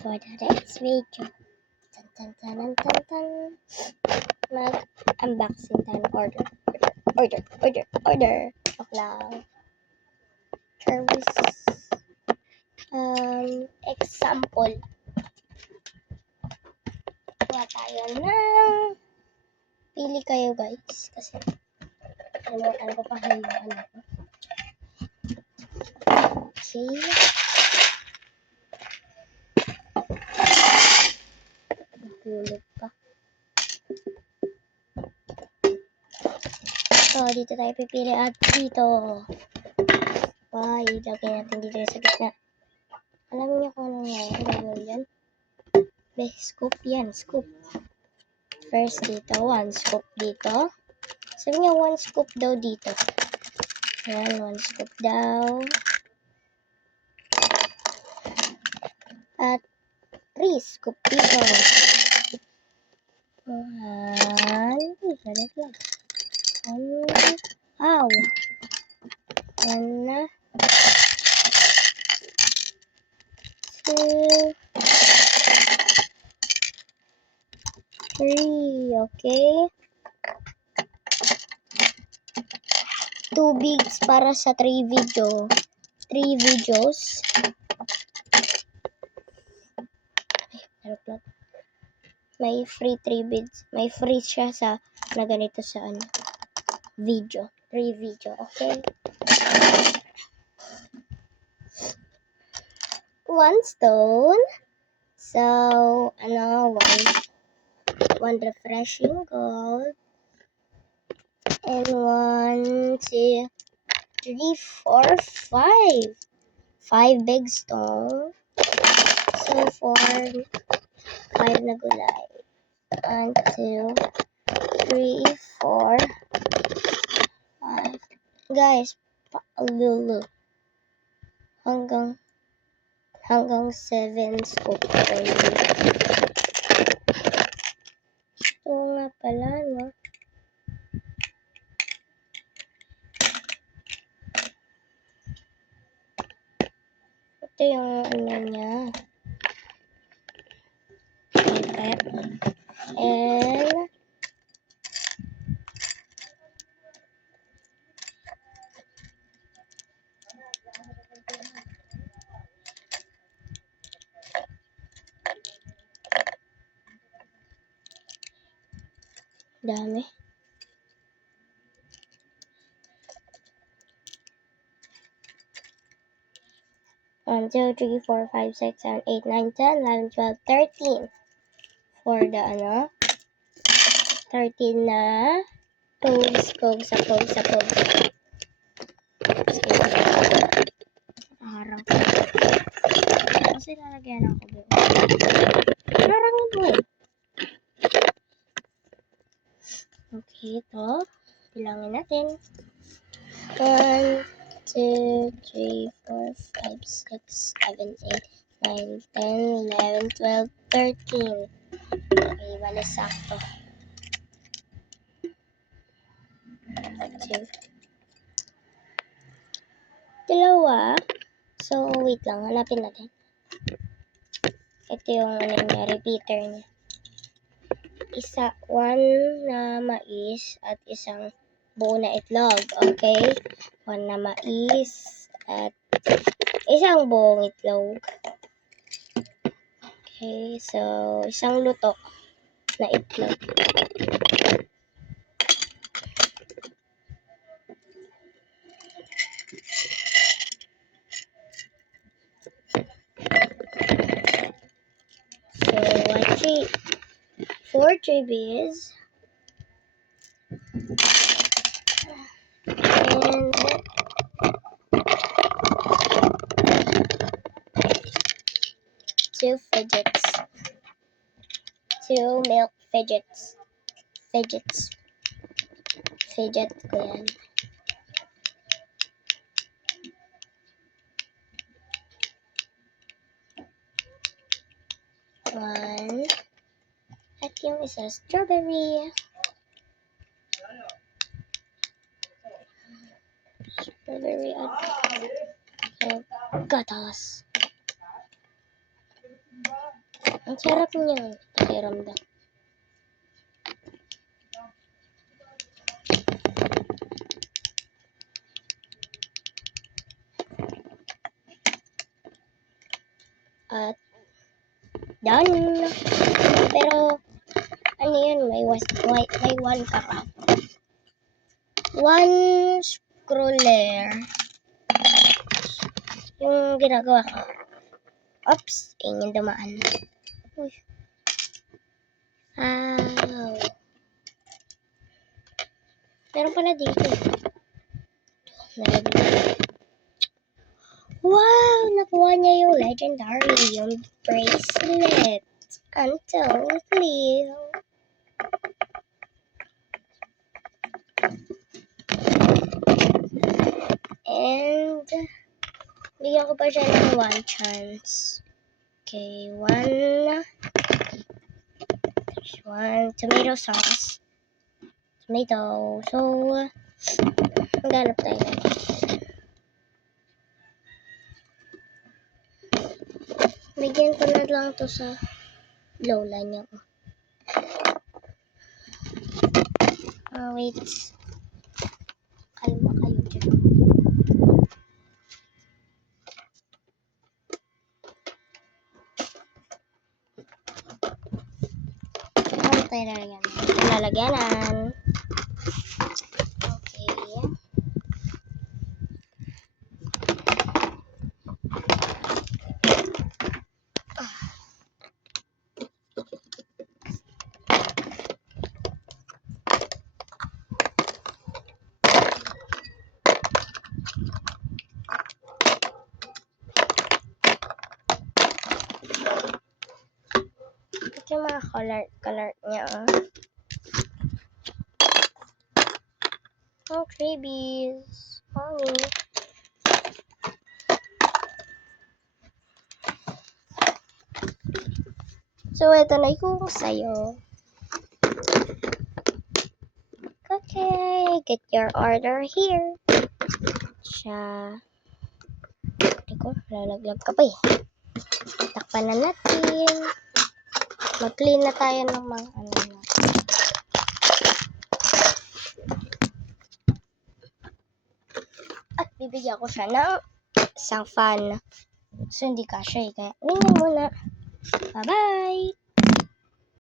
for the next video. Mag-unboxing tayo. Order. Joke lang. Service. Example. Kuha tayo ng pili kayo guys. Kasi ano ko pa yung ano ko. Okay. Nahulog pa. So, dito tayo pipili at dito. Ilagay natin dito sa gitna. Alam niyo kung ano gagawin yan? Scoop yan, scoop. First dito, 1 scoop dito. Sabi niya 1 scoop daw dito. Yan, 1 scoop daw. At 3 scoop dito. Ow! One, 2, 3. Okay. 2 bigs para sa 3 videos. May free 3 bids. May free siya sa na ganito sa video. 3 video. Okay. 1 stone. So, one refreshing gold. And 1, 2, 3, 4, 5. 5 big stone. So, 4, 5 na gulay. 1, 2, 3, 4, 5. Guys, paalulu. Hanggang 7 scoop ko yun. Ito nga pala, no? Ito yung niya. And dami. One, 2, 3, 4, 5, 6, 7, 8, 9, 10, 11, 12, 13. For the 13 na pogs. Harang ko. Kasi lalagyan ako doon. Harangin mo eh. Okay, ito. Bilangin natin. 1, 2, 3, 4, 5, 6, 7, 8, 9, 10, 11, 12, 13. Okay, bali sakto. 2. Dalawa. So, wait lang. Hanapin natin. Ito yung repeater niya. 1 na mais at isang buo na itlog. Okay? 1 na mais at isang buong itlog. Okay, so isang luto na itlog. So 4 JBs and 2 fidgets. 2 milk fidgets. Fidget ko yan. One. At yung isa strawberry. Strawberry at gatas. Ang sarap niya. Pakiramdam. At done. Pero ano yun, may one pa ka. One scroller. Yung ginagawa ko. Oops, yung dumaan. Uy. Ow. Meron pala dito. Wow! Nakuha niya yung legendary, yung bracelet. Until Leo. And bigyan ko pa siya ng one chance. Okay, one tomato sauce. Tomato. So, maghanap tayo. Bigyan ko na lang to sa lola niya. Wait. Kalma kayo dyan. Ano tayo lalagyan? Lalagyanan. Okay. Ito yung mga color niya. Oh, freebies. Mommy. So, ito na yung sa'yo. Okay, get your order here. Siya. Teko, lalaglag ka pa eh. Takpan na natin. Mag-clean na tayo ng mga ano na. At bibigyan ko siya ng isang fan. So, hindi kasya eh. Kaya, ganyan muna. Bye-bye!